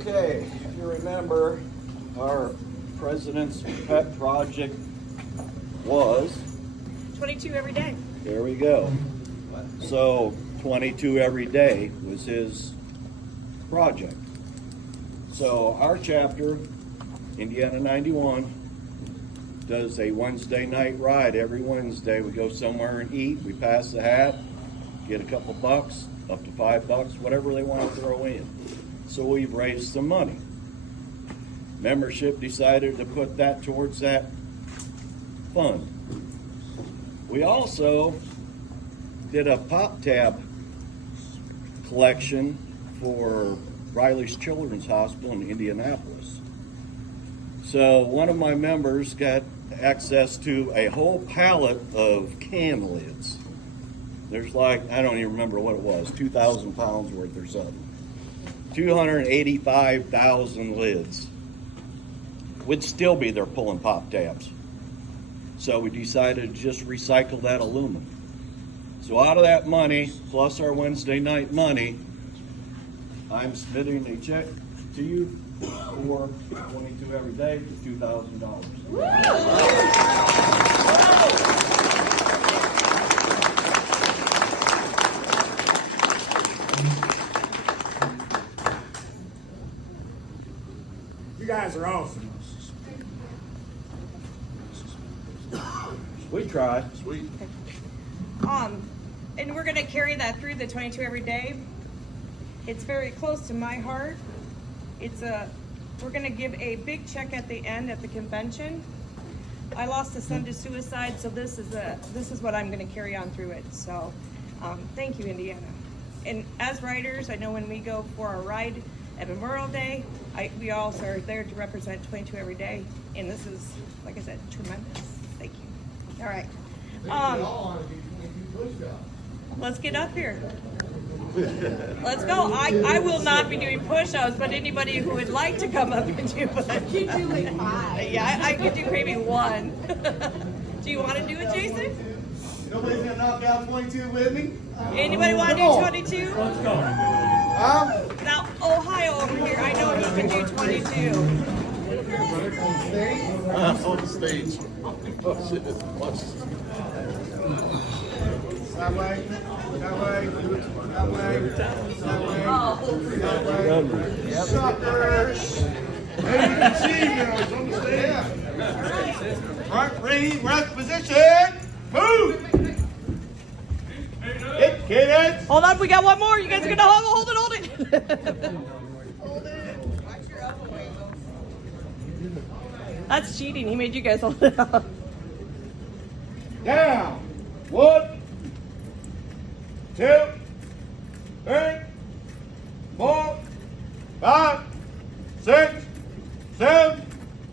Okay, if you remember, our president's pet project was, 22 every day. there we go. So 22 every day was his project. So our chapter, Indiana 91, does a Wednesday night ride every Wednesday. We go somewhere and eat, we pass the hat, get a couple bucks, up to $5, whatever they want to throw in. So we've raised some money. Membership decided to put that towards that fund. We also did a pop tab collection for Riley's Children's Hospital in Indianapolis. So one of my members got access to a whole pallet of can lids. There's like, I don't even remember what it was, 2,000 pounds worth or something. 285,000 lids. Would still be there pulling pop tabs. So we decided to just recycle that aluminum. So out of that money, plus our Wednesday night money, I'm submitting a check to you for 22 every day for $2,000. You guys are awesome. We tried. Sweet. And we're gonna carry that through the 22 every day. It's very close to my heart. We're gonna give a big check at the end at the convention. I lost a son to suicide, so this is what I'm gonna carry on through it. So, thank you, Indiana. And as riders, I know when we go for a ride at Memorial Day, we also are there to represent 22 every day. And this is, like I said, tremendous. Thank you. All right. Let's get up here. Let's go. I will not be doing push-ups, but anybody who would like to come up and do push-ups. You do like 5. Yeah, I could do maybe 1. Do you want to do it, Jason? Nobody's gonna knock out 22 with me? Anybody want to do 22? Let's go. Now, Ohio over here, I know he can do 22. On the stage. Oh shit. Watch this. That way. That way. That way. That way. That way. Suckers. Hey, you can see me. I was on the stage. Right, ready, rest position. Move. Hit, kids. Hold on, we got one more. You guys are going to hold it. That's cheating. He made you guys hold it up. Down. 1, 2, 3, 4, 5, 6, 7,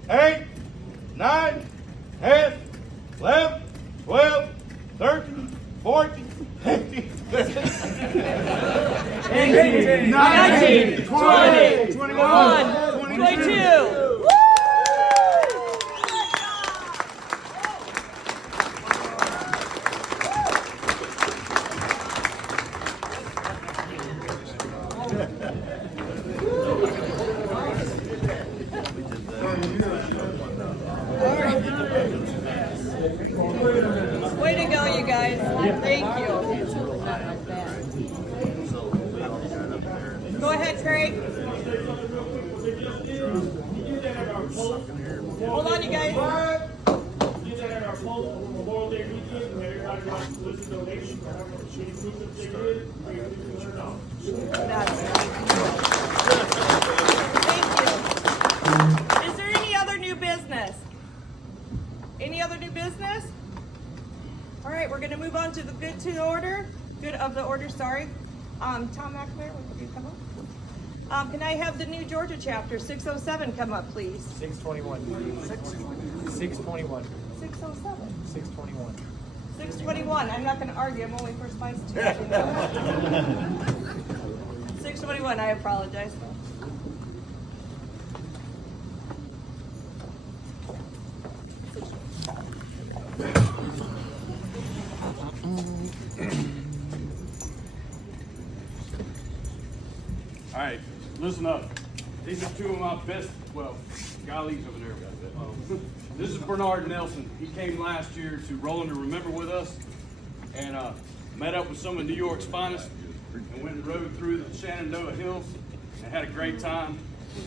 8, 9, 10, 11, 12, 13, 14, 15, 18, 19, 20, 21, 22. Way to go, you guys. Thank you. Go ahead, Craig. Hold on, you guys. Thank you. Is there any other new business? Any other new business? All right, we're going to move on to the good of the order. Sorry. Tom McNamara, will you come up? Can I have the new Georgia chapter 607 come up, please? 621. 621. 607. 621. 621. I'm not going to argue. I'm only for spice too. 621. I apologize. All right, listen up. These are two of my best, well, gollies over there. This is Bernard Nelson. He came last year to Rolling to Remember with us and met up with some of New York's finest and went and rode through the Shenandoah Hills and had a great time.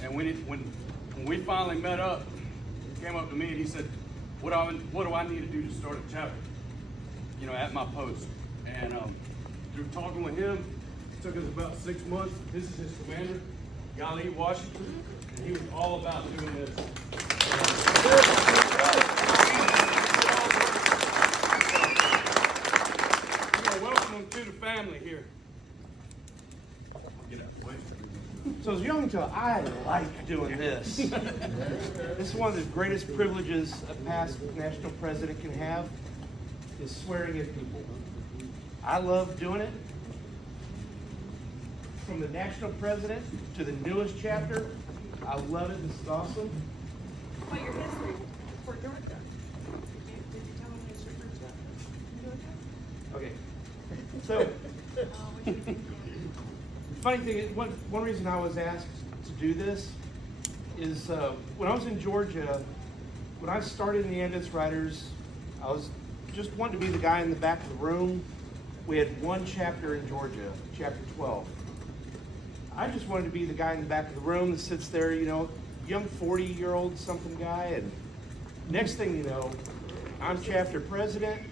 And when we finally met up, he came up to me and he said, what do I need to do to start a chapter, you know, at my post? And through talking with him, it took us about 6 months. This is his commander, Gali Washington, and he was all about doing this. Welcome him to the family here. So as young until I like doing this. This is one of the greatest privileges a past national president can have, is swearing in people. I love doing it. From the national president to the newest chapter, I love it. This is awesome. What your history for Georgia? Did you tell them it's your first chapter in Georgia? Okay. So, funny thing is, one reason I was asked to do this is when I was in Georgia, when I started in the Ambulance Riders, I was just wanted to be the guy in the back of the room. We had one chapter in Georgia, chapter 12. I just wanted to be the guy in the back of the room that sits there, you know, young 40-year-old something guy, and next thing you know, I'm chapter president.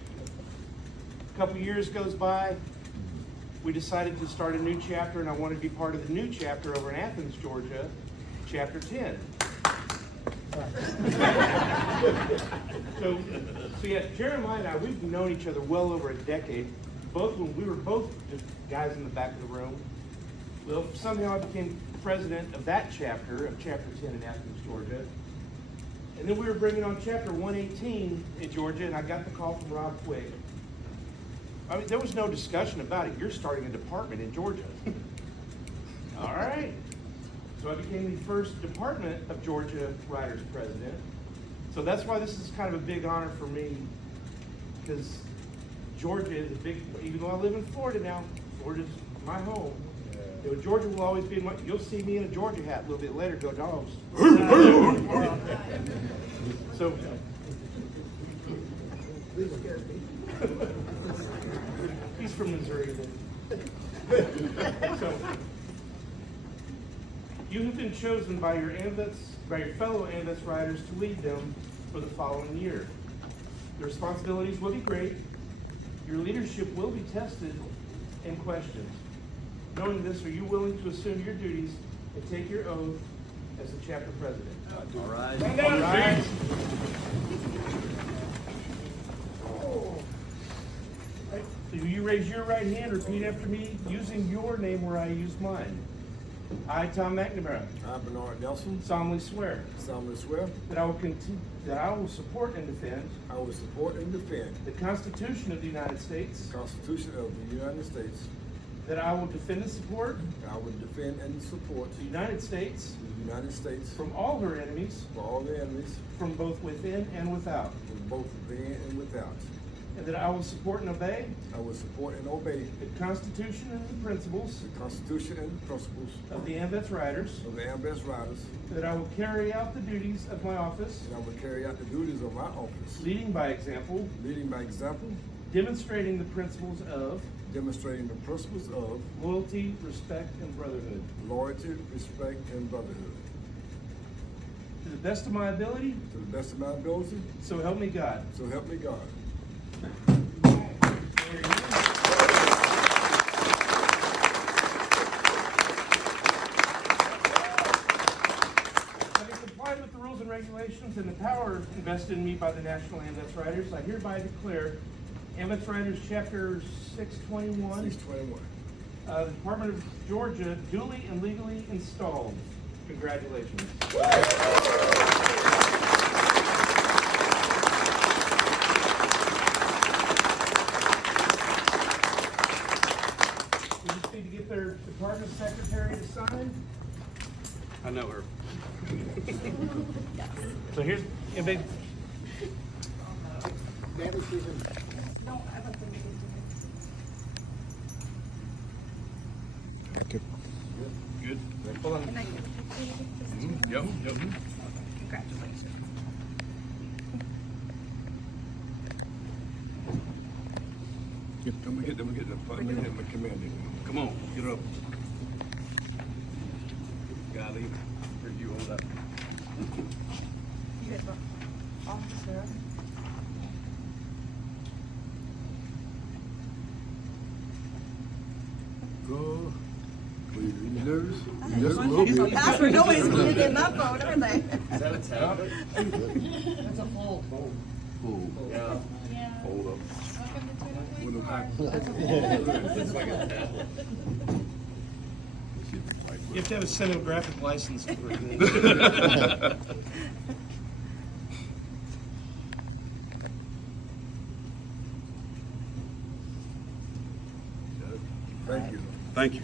A couple years goes by, we decided to start a new chapter, and I wanted to be part of the new chapter over in Athens, Georgia, chapter 10. So yeah, Jeremiah and I, we've known each other well over a decade. We were both just guys in the back of the room. Well, somehow I became president of that chapter, of chapter 10 in Athens, Georgia. And then we were bringing on chapter 118 in Georgia, and I got the call from Rob Quigg. I mean, there was no discussion about it. You're starting a department in Georgia. All right. So I became the first Department of Georgia Riders president. So that's why this is kind of a big honor for me, because Georgia is a big, even though I live in Florida now, Florida's my home. You know, Georgia will always be you'll see me in a Georgia hat a little bit later, go Dogs. So, he's from Missouri then. So, you have been chosen by your fellow AMVETS riders to lead them for the following year. The responsibilities will be great. Your leadership will be tested and questioned. Knowing this, are you willing to assume your duties and take your oath as the chapter president? All right. All right. So you raise your right hand, repeat after me, using your name where I use mine. I, Tom McNamara, I, Bernard Nelson, solemnly swear solemnly swear that I will support and defend I will support and defend the Constitution of the United States, the Constitution of the United States. that I will defend and support I will defend and support the United States the United States from all her enemies, for all the enemies, from both within and without, from both within and without. and that I will support and obey I will support and obey the Constitution and the principles the Constitution and the principles of the AMVETS Riders, of the AMVETS Riders, that I will carry out the duties of my office, and I will carry out the duties of my office, leading by example, leading by example, demonstrating the principles of demonstrating the principles of loyalty, respect, and brotherhood. loyalty, respect, and brotherhood. To the best of my ability, To the best of my ability, so help me God. so help me God. Having complied with the rules and regulations and the power invested in me by the National AMVETS Riders, I hereby declare AMVETS Riders Chapter 621, 621. the Department of Georgia, duly and legally installed. Congratulations. We just need to get their department secretary to sign. I know her. So here's, and they, Good. good. Hold on. Can I get a picture with this too? Yep, yep. Congratulations. Let me get my command. Come on, get up. Golly, here you hold up. You guys want officer? Go. You nervous? You nervous a little bit? Pastor, nobody's going to get that phone, are they? Hold up. With them high. You have to have a stenographic license for it. Thank you. Thank you.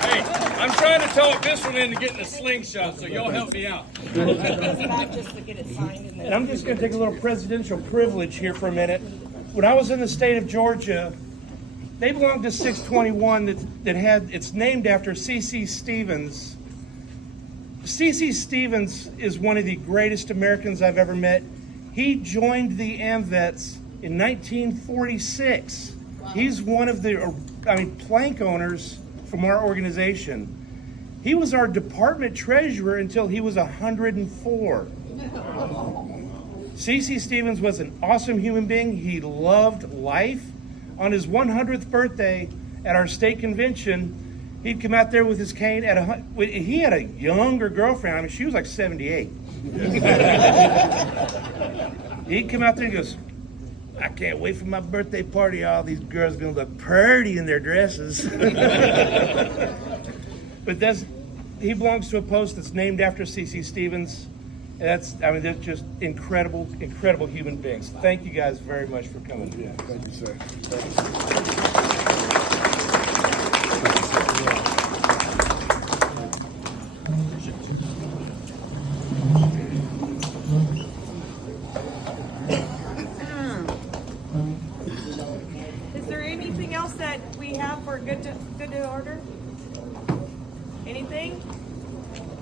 Hey, I'm trying to talk this one into getting a slingshot, so y'all help me out. Back just to get it signed and And I'm just going to take a little presidential privilege here for a minute. When I was in the state of Georgia, they belonged to 621 that had, it's named after C.C. Stevens. C.C. Stevens is one of the greatest Americans I've ever met. He joined the AMVETS in 1946. He's one of the, plank owners from our organization. He was our department treasurer until he was 104. C.C. Stevens was an awesome human being. He loved life. On his 100th birthday at our state convention, he'd come out there with his cane. He had a younger girlfriend. I mean, she was like 78. He'd come out there and goes, I can't wait for my birthday party. All these girls are going to look pretty in their dresses. But he belongs to a post that's named after C.C. Stevens. And they're just incredible, incredible human beings. Thank you guys very much for coming. Yeah, thank you, sir. Is there anything else that we have for good to order? Anything?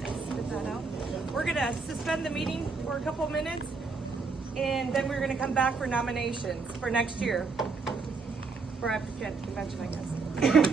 Let's spit that out. We're gonna suspend the meeting for a couple minutes, and then we're gonna come back for nominations for next year. For after convention, I guess.